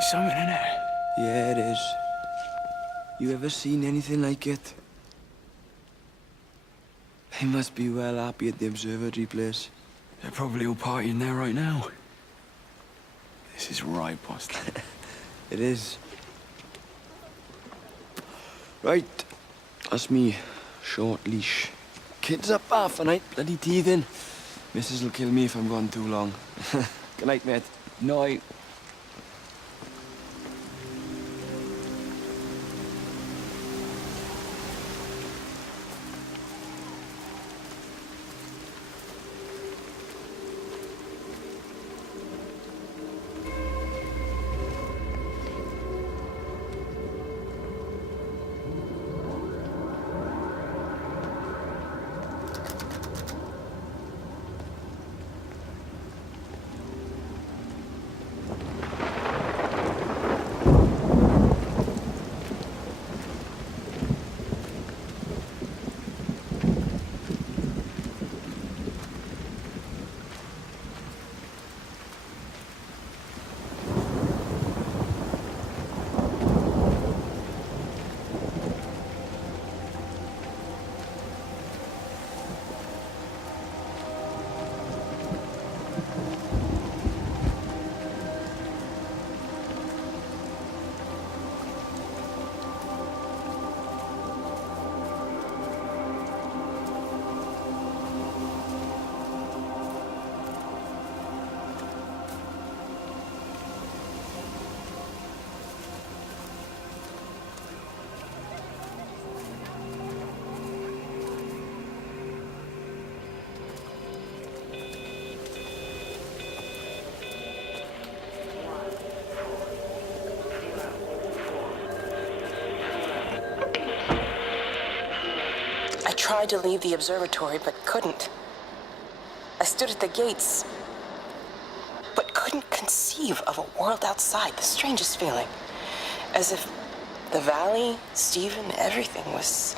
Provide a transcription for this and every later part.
quite something, isn't it? Yeah, it is. You ever seen anything like it? They must be well happy at the observatory place. They're probably all partying there right now. This is right, boss. It is. Right. That's me. Short leash. Kids up half a night, bloody teething. Missus will kill me if I'm gone too long. Good night, mate. Night. I tried to leave the observatory, but couldn't. I stood at the gates, but couldn't conceive of a world outside. The strangest feeling. As if the valley, Stephen, everything was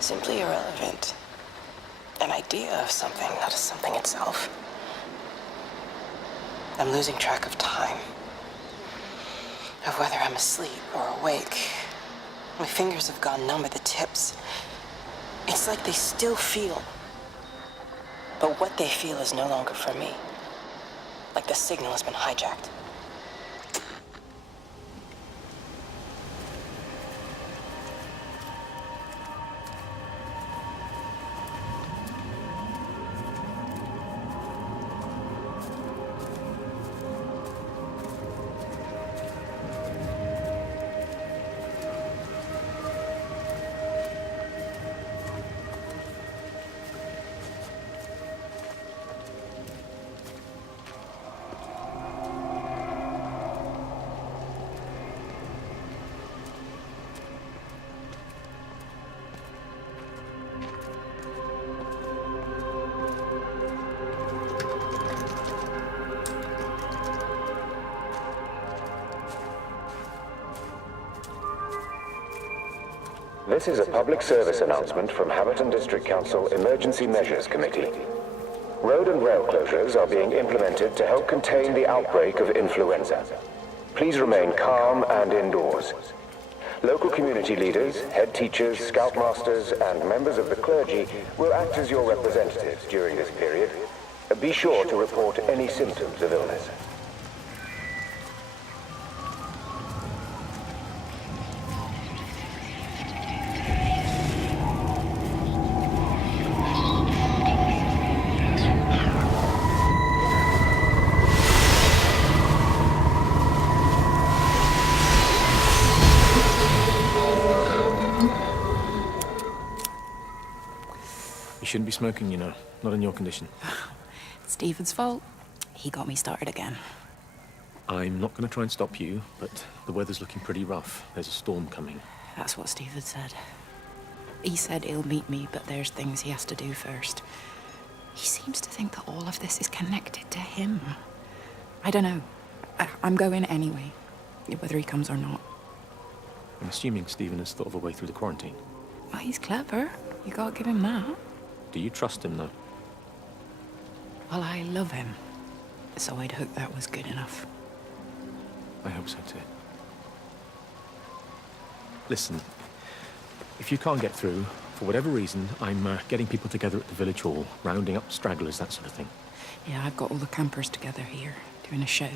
simply irrelevant. An idea of something, not as something itself. I'm losing track of time. Of whether I'm asleep or awake. My fingers have gone numb at the tips. It's like they still feel. But what they feel is no longer for me. Like the signal has been hijacked. This is a public service announcement from Appleton District Council Emergency Measures Committee. Road and rail closures are being implemented to help contain the outbreak of influenza. Please remain calm and indoors. Local community leaders, head teachers, scoutmasters, and members of the clergy will act as your representatives during this period. Be sure to report any symptoms of illness. You shouldn't be smoking, you know. Not in your condition. It's Stephen's fault. He got me started again. I'm not going to try and stop you, but the weather's looking pretty rough. There's a storm coming. That's what Stephen said. He said he'll meet me, but there's things he has to do first. He seems to think that all of this is connected to him. I don't know. I'm going anyway, whether he comes or not. I'm assuming Stephen has thought of a way through the quarantine. Well, he's clever. You gotta give him that. Do you trust him, though? Well, I love him. So I'd hope that was good enough. I hope so too. Listen, if you can't get through, for whatever reason, I'm getting people together at the village hall, rounding up stragglers, that sort of thing. Yeah, I've got all the campers together here, doing a show.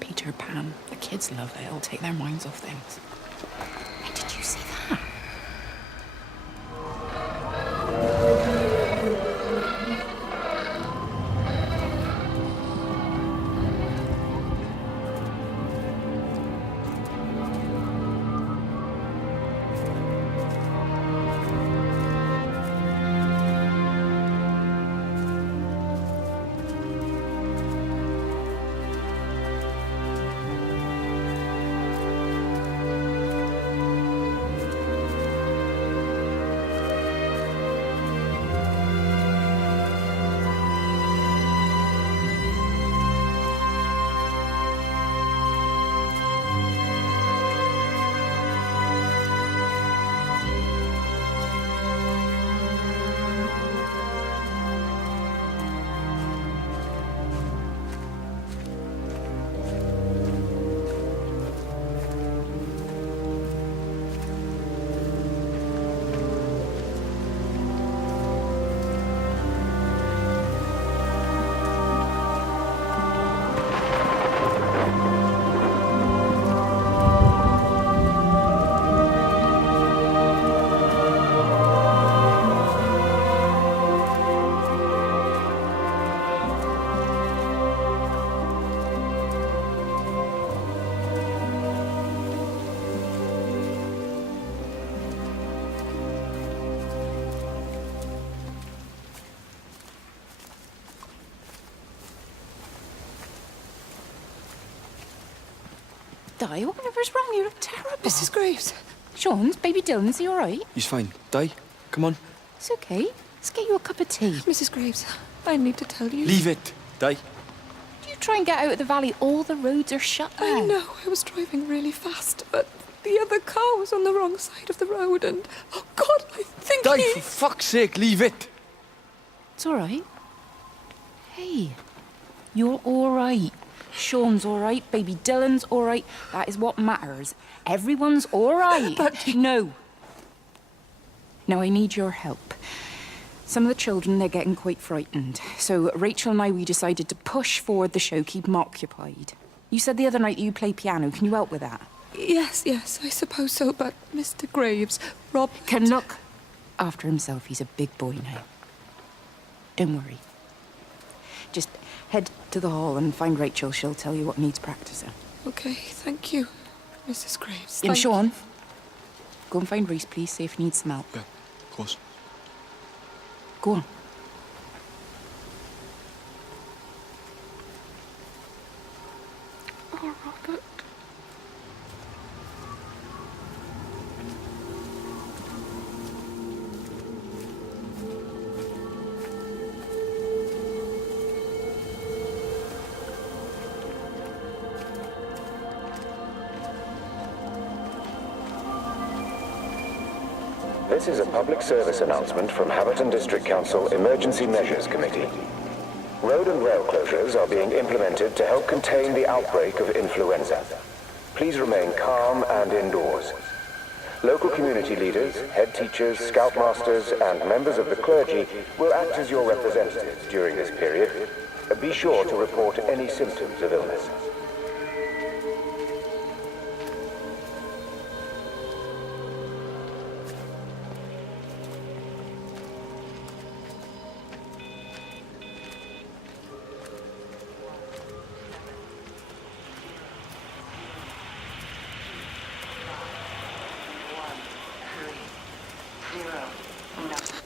Peter Pan. The kids love it. It'll take their minds off things. Hey, did you see that? Di, whatever's wrong? You look terrible. Mrs. Graves. Sean's, baby Dylan's, he all right? He's fine. Di, come on. It's okay. Let's get you a cup of tea. Mrs. Graves, I need to tell you. Leave it, Di. You try and get out of the valley, all the roads are shut now. I know, I was driving really fast, but the other car was on the wrong side of the road and... Oh, God, I think Di, he... for fuck's sake, leave it. It's all right. Hey, you're all right. Sean's all right, baby Dylan's all right. That is what matters. Everyone's all right. But... No. Now, I need your help. Some of the children, they're getting quite frightened. So Rachel and I, we decided to push forward the show, keep them occupied. You said the other night you play piano. Can you help with that? Yes, I suppose so, but Mr. Graves, Rob... Can look after himself. He's a big boy now. Don't worry. Just head to the hall and find Rachel. She'll tell you what needs practicing. Okay, thank you, Mrs. Graves. And Sean, go and find Reese, please, see if he needs some help. Yeah, of course. Go on. Oh, Robert. This is a public service announcement from Appleton District Council Emergency Measures Committee. Road and rail closures are being implemented to help contain the outbreak of influenza. Please remain calm and indoors. Local community leaders, head teachers, scoutmasters, and members of the clergy will act as your representatives during this period. Be sure to report any symptoms of illness.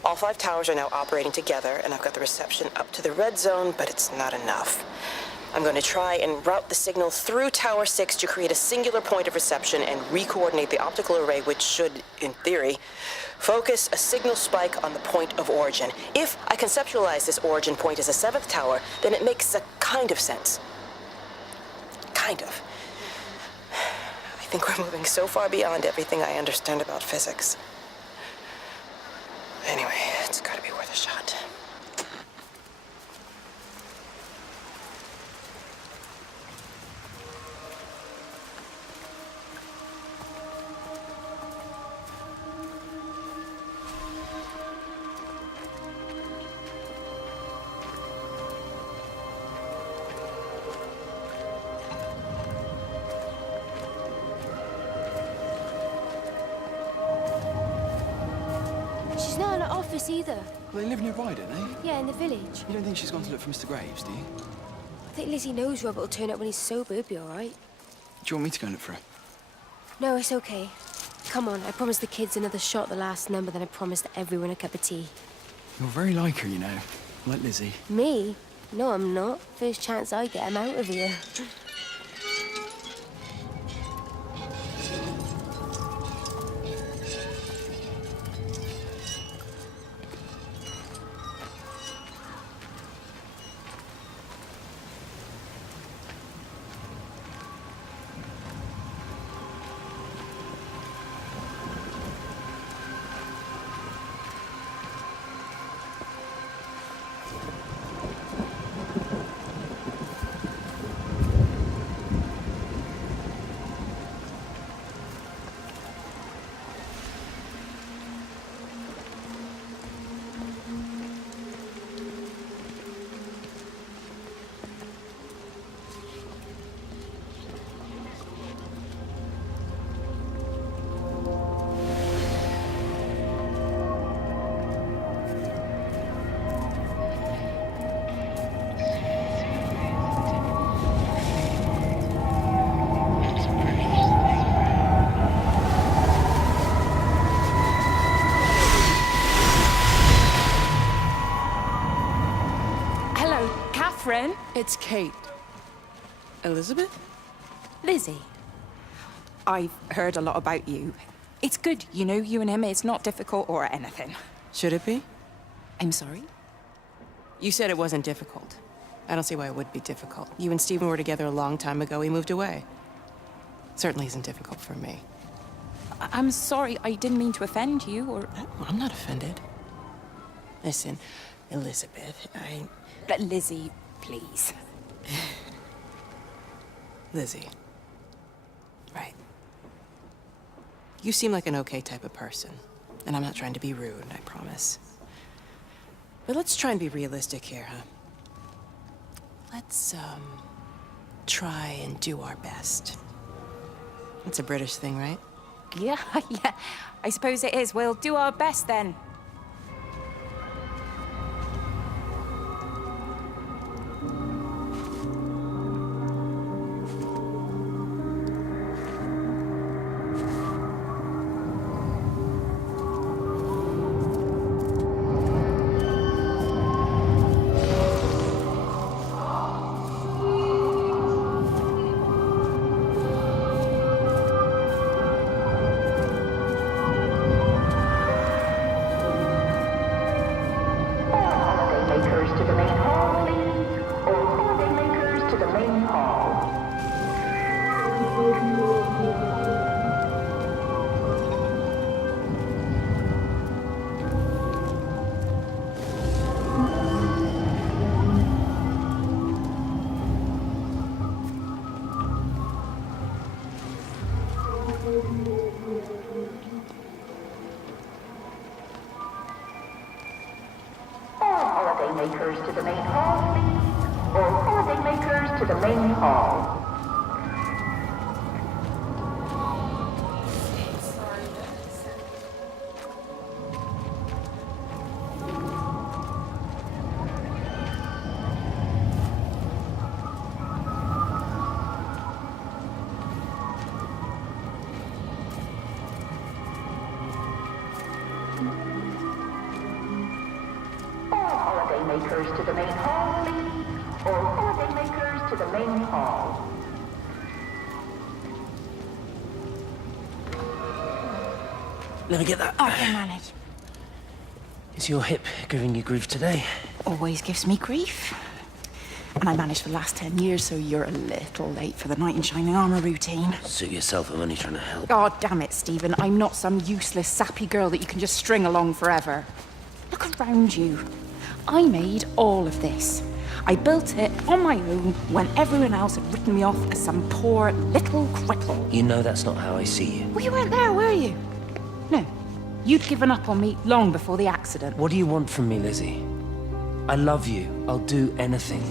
All 5 towers are now operating together, and I've got the reception up to the red zone, but it's not enough. I'm going to try and route the signal through Tower 6 to create a singular point of reception and re-coordinate the optical array, which should, in theory, focus a signal spike on the point of origin. If I conceptualize this origin point as a 7th tower, then it makes a kind of sense. Kind of. I think we're moving so far beyond everything I understand about physics. Anyway, it's gotta be worth a shot. office either. Well, they live nearby, don't they? Yeah, in the village. You don't think she's gone to look for Mr. Graves, do you? I think Lizzie knows Robert will turn up when he's sober. He'll be all right. Do you want me to go and look for her? No, it's okay. Come on, I promised the kids another shot the last number, then I promised everyone a cup of tea. You're very like her, you know. Like Lizzie. Me? No, I'm not. First chance I get, I'm out of here. Catherine? It's Kate. Elizabeth? Lizzie. I've heard a lot about you. It's good, you know, you and him. It's not difficult or anything. Should it be? I'm sorry? You said it wasn't difficult. I don't see why it would be difficult. You and Stephen were together a long time ago. He moved away. Certainly isn't difficult for me. I'm sorry. I didn't mean to offend you, or... I'm not offended. Listen, Elizabeth, Lizzie, please. Lizzie. Right. You seem like an okay type of person. And I'm not trying to be rude, I promise. But let's try and be realistic here, huh? Let's, try and do our best. That's a British thing, right? Yeah, yeah. I suppose it is. We'll do our best then. Makers to the main hall, please. All holiday makers to the main hall. Makers to the main hall, please. All holiday makers to the main hall. Let me get that. I can manage. Is your hip giving you grief today? Always gives me grief. And I managed for the last 10 years, so you're a little late for the knight in shining armor routine. Suit yourself, I'm only trying to help. Oh, damn it, Stephen. I'm not some useless, sappy girl that you can just string along forever. Look around you. I made all of this. I built it on my own when everyone else had written me off as some poor little cripple. You know that's not how I see you. Well, you weren't there, were you? No. You'd given up on me long before the accident. What do you want from me, Lizzie? I love you. I'll do anything.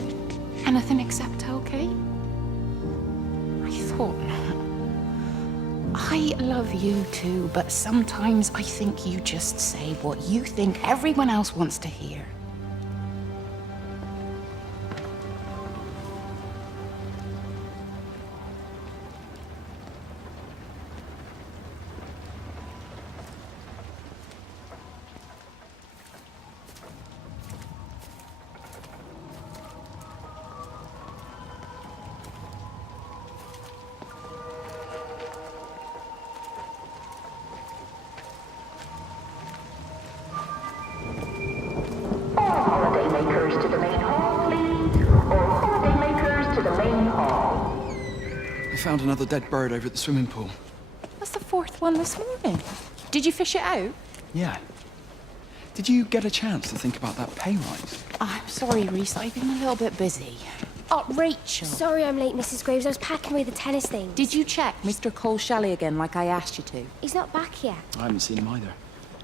Anything except tell Kate? I thought not. I love you too, but sometimes I think you just say what you think everyone else wants to hear. Holidaymakers to the main hall, please. All holidaymakers to the main hall. I found another dead bird over at the swimming pool. That's the fourth one this morning. Did you fish it out? Yeah. Did you get a chance to think about that pay rise? I'm sorry, Reese. I've been a little bit busy. Oh, Rachel. Sorry I'm late, Mrs. Graves. I was packing away the tennis things. Did you check Mr. Cole's chalet again like I asked you to? He's not back yet. I haven't seen him either.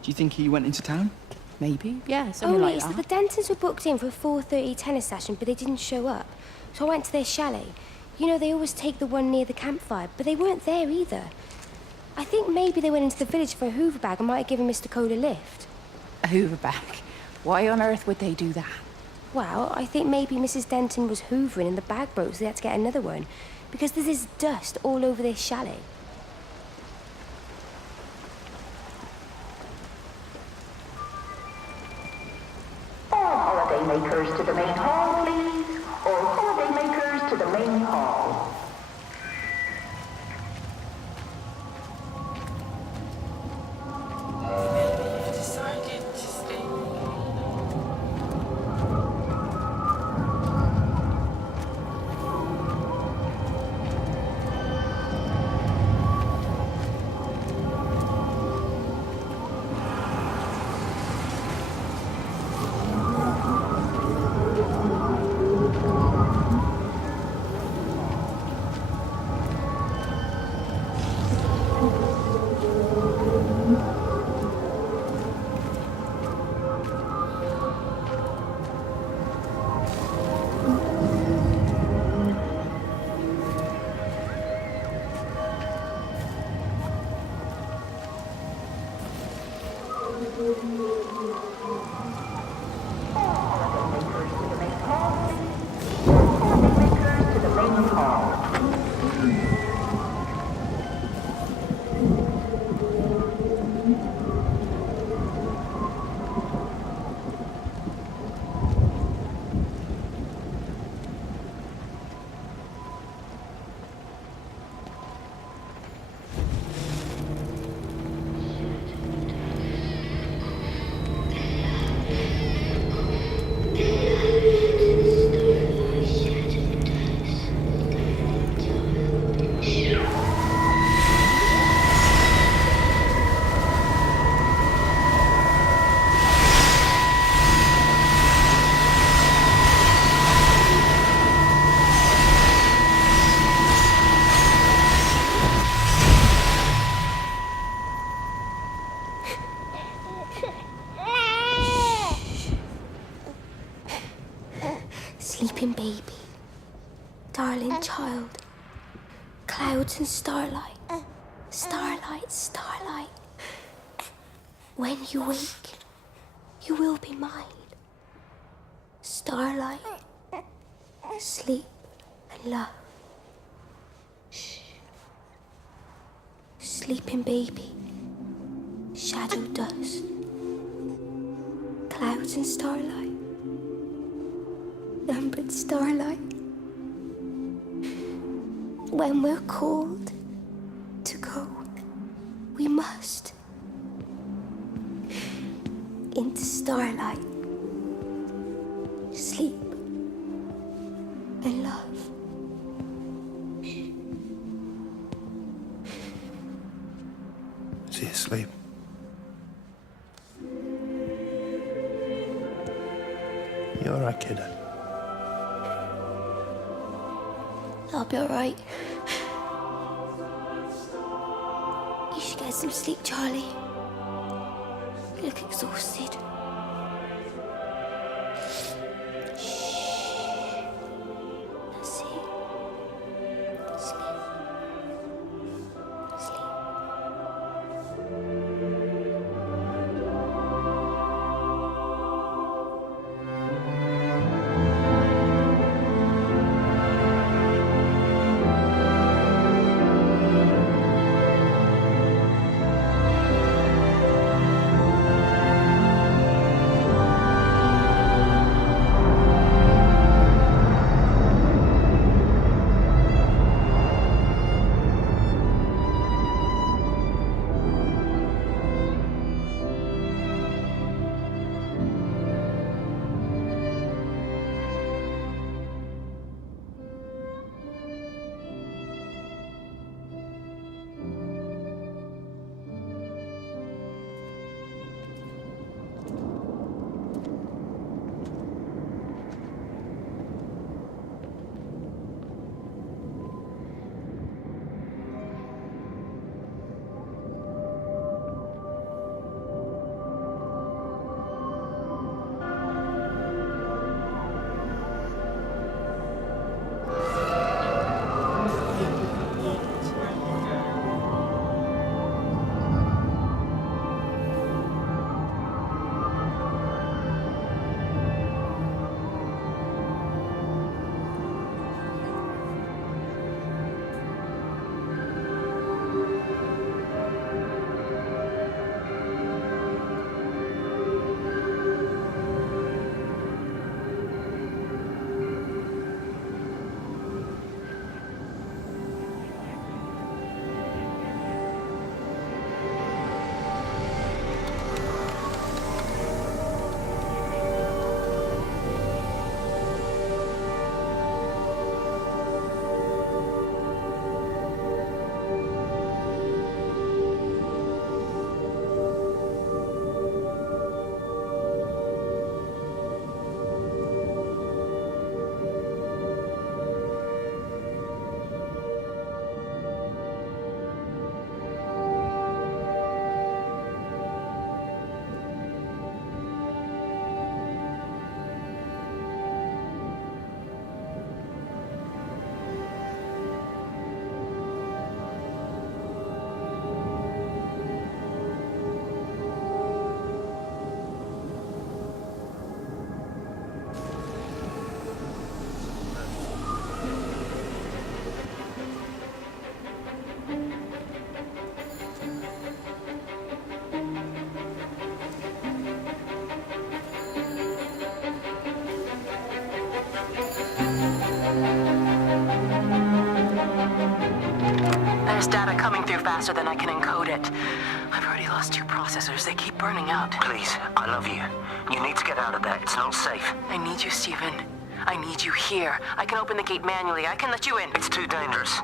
Do you think he went into town? Maybe, yeah, something Only like it's that. that the Dentons were booked in for a 4:30 tennis session, but they didn't show up. So I went to their chalet. You know, they always take the one near the campfire, but they weren't there either. I think maybe they went into the village for a Hoover bag and might have given Mr. Cole a lift. A Hoover bag? Why on earth would they do that? Well, I think maybe Mrs. Denton was hoovering and the bag broke, so they had to get another one. Because there's this dust all over this chalet. All holidaymakers to the main hall, please. All holidaymakers to the main hall. Sleeping baby, darling child, clouds and starlight, starlight, starlight. When you wake, you will be mine. Starlight, sleep and love. Shh. Sleeping baby, shadow dust, clouds and starlight. Numbered starlight. When we're called to go, we must. Into starlight. Sleep and love. Is he asleep? You all right, kid? I'll be all right. You should get some sleep, Charlie. You look exhausted. Shh. That's it. Sleep. Sleep. coming through faster than I can encode it. I've already lost 2 processors. They keep burning out. Please, I love you. You need to get out of there. It's not safe. I need you, Stephen. I need you here. I can open the gate manually. I can let you in. It's too dangerous.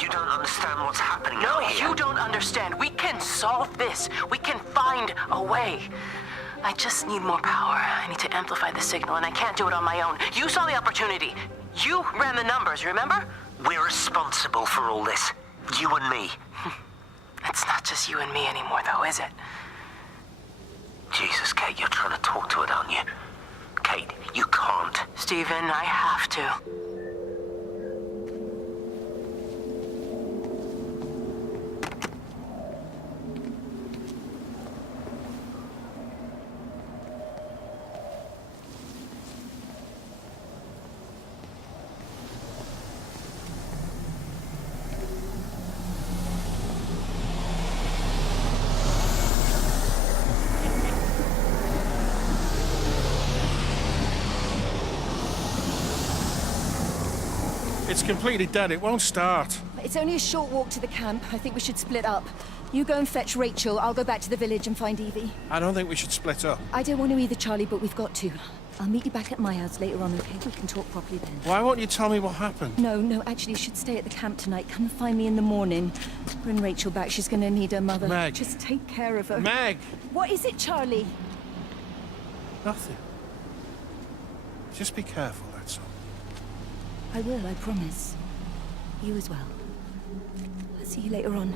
You don't understand what's happening No, out here. you don't understand. We can solve this. We can find a way. I just need more power. I need to amplify the signal, and I can't do it on my own. You saw the opportunity. You ran the numbers, remember? We're responsible for all this. You and me. It's not just you and me anymore, though, is it? Jesus, Kate, you're trying to talk to it, aren't you? Kate, you can't. Stephen, I have to. It's completely dead. It won't start. It's only a short walk to the camp. I think we should split up. You go and fetch Rachel. I'll go back to the village and find Evie. I don't think we should split up. I don't want to either, Charlie, but we've got to. I'll meet you back at my house later on, okay? We can talk properly then. Why won't you tell me what happened? No, actually, you should stay at the camp tonight. Come and find me in the morning. Bring Rachel back. She's going to need her mother. Meg. Just take care of her. Meg! What is it, Charlie? Nothing. Just be careful, that's all. I will, I promise. You as well. I'll see you later on.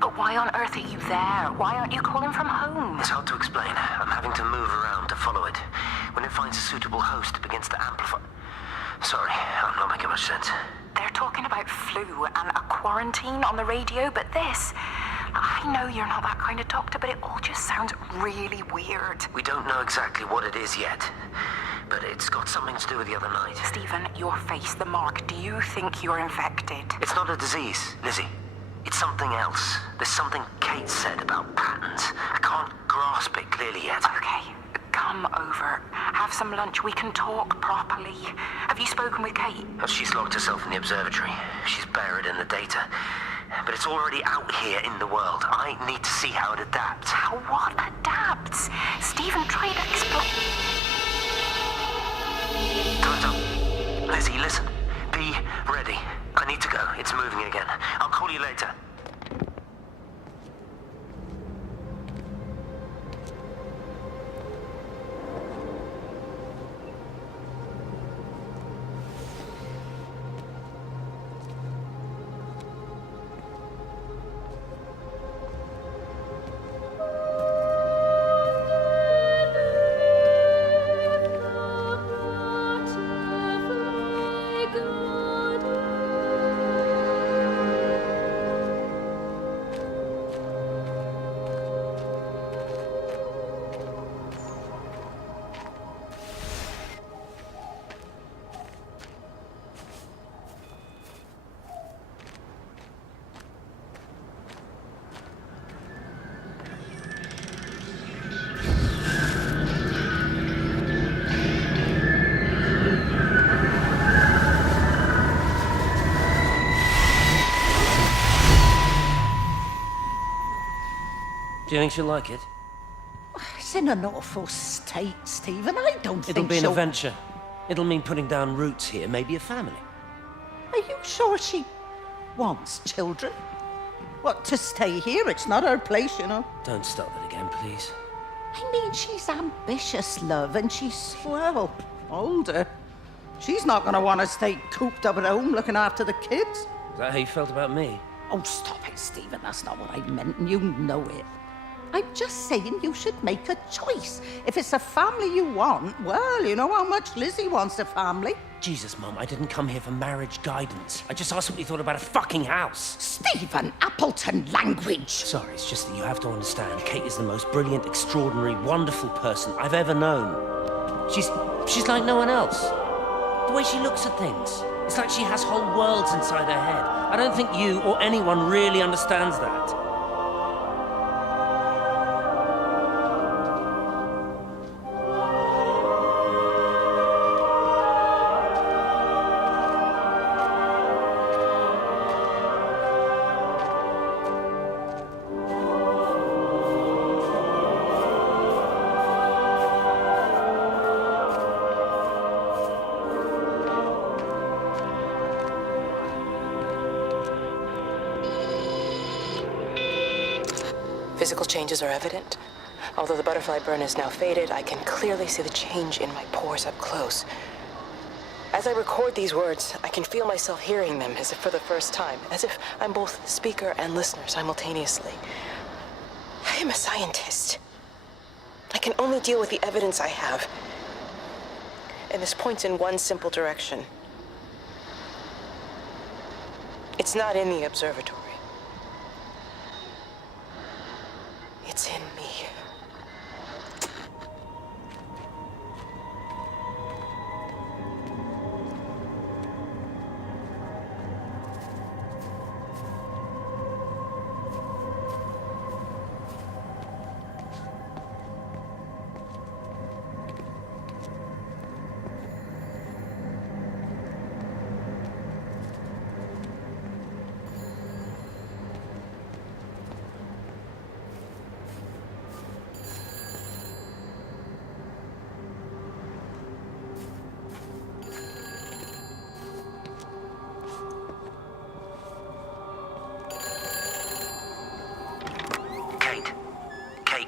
But why on earth are you there? Why aren't you calling from home? It's hard to explain. I'm having to move around to follow it. When it finds a suitable host, it begins to amplify. Sorry, I'm not making much sense. They're talking about flu and a quarantine on the radio, but this... I know you're not that kind of doctor, but it all just sounds really weird. We don't know exactly what it is yet, but it's got something to do with the other night. Stephen, your face, the mark. Do you think you're infected? It's not a disease, Lizzie. It's something else. There's something Kate said about patterns. I can't grasp it clearly yet. Okay, come over. Have some lunch. We can talk properly. Have you spoken with Kate? Well, she's locked herself in the observatory. She's buried in the data. But it's already out here in the world. I need to see how it adapts. How what adapts? Stephen, try to explain. Time's up. Lizzie, listen. Be ready. I need to go. It's moving again. I'll call you later. Do you think she'll like it? It's in an awful state, Stephen. I don't think It'll be an she'll... adventure. It'll mean putting down roots here, maybe a family. Are you sure she wants children? What, to stay here? It's not her place, you know. Don't start that again, please. I mean, she's ambitious, love, and she's, well, older. She's not going to want to stay cooped up at home looking after the kids. Is that how you felt about me? Oh, stop it, Stephen. That's not what I meant, and you know it. I'm just saying you should make a choice. If it's a family you want, well, you know how much Lizzie wants a family. Jesus, Mum, I didn't come here for marriage guidance. I just asked what you thought about a fucking house. Stephen, Appleton language. Sorry, it's just that you have to understand, Kate is the most brilliant, extraordinary, wonderful person I've ever known. She's like no one else. The way she looks at things. It's like she has whole worlds inside her head. I don't think you or anyone really understands that. Physical changes are evident. Although the butterfly burn is now faded, I can clearly see the change in my pores up close. As I record these words, I can feel myself hearing them as if for the first time, as if I'm both speaker and listener simultaneously. I am a scientist. I can only deal with the evidence I have. And this points in one simple direction. It's not in the observatory. It's in me.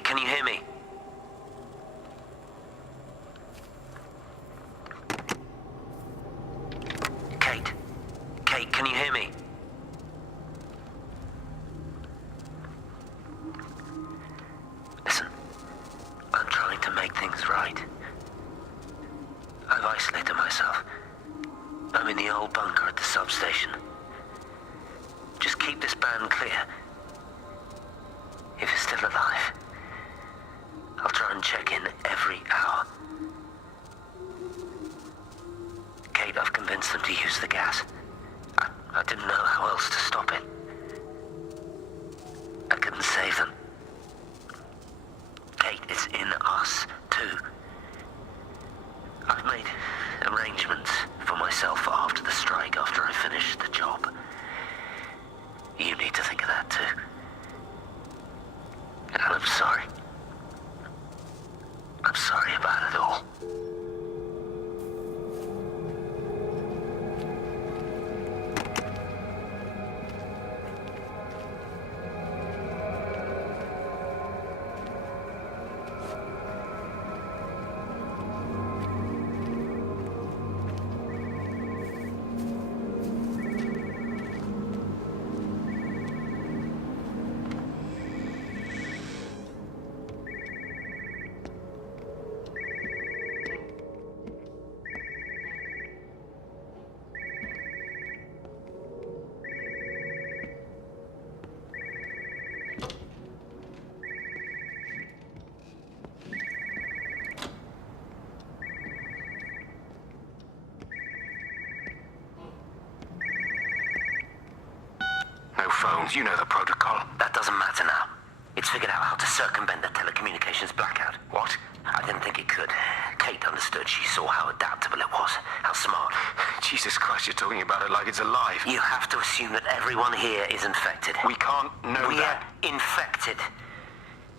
Can you hear me? Kate? Kate, can you hear me? Listen, I'm trying to make things right. I've isolated myself. I'm in the old bunker at the substation. Just keep this band clear. If it's still alive, I'll try and check in every hour. Kate, I've convinced them to use the gas. I didn't know how else to stop it. I couldn't save them. Kate, it's in us, too. I've made arrangements for myself after the strike, after I finish the job. You need to think of that, too. And I'm sorry. I'm sorry about it all. Phones, you know the protocol. That doesn't matter now. It's figured out how to circumvent the telecommunications blackout. What? I didn't think it could. Kate understood. She saw how adaptable it was. How smart. Jesus Christ, you're talking about it like it's alive. You have to assume that everyone here is infected. We can't know that. We're infected.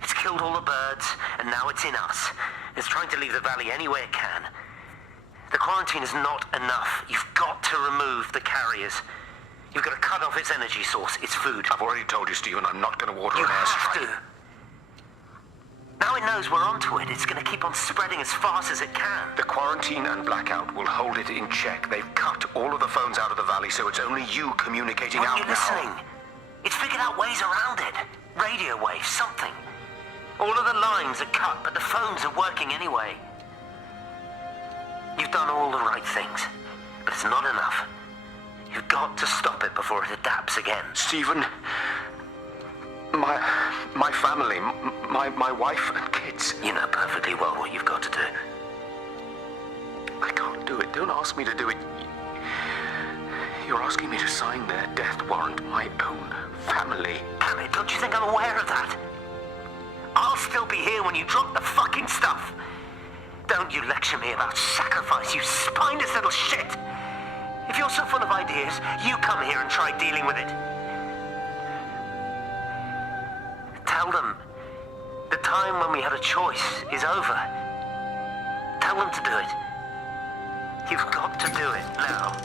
It's killed all the birds, and now it's in us. It's trying to leave the valley any way it can. The quarantine is not enough. You've got to remove the carriers. You've got to cut off its energy source, its food. I've already told you, Stephen, I'm not going to order an airstrike. You have to. Now it knows we're onto it. It's going to keep on spreading as fast as it can. The quarantine and blackout will hold it in check. They've cut all of the phones out of the valley, so it's only you communicating out Aren't you now. listening? It's figured out ways around it. Radio waves, something. All of the lines are cut, but the phones are working anyway. You've done all the right things, but it's not enough. You've got to stop it before it adapts again. Stephen, my family, my wife and kids. You know perfectly well what you've got to do. I can't do it. Don't ask me to do it. You're asking me to sign their death warrant, my own family. Damn it, don't you think I'm aware of that? I'll still be here when you drop the fucking stuff. Don't you lecture me about sacrifice, you spineless little shit. If you're so full of ideas, you come here and try dealing with it. Tell them the time when we had a choice is over. Tell them to do it. You've got to do it now.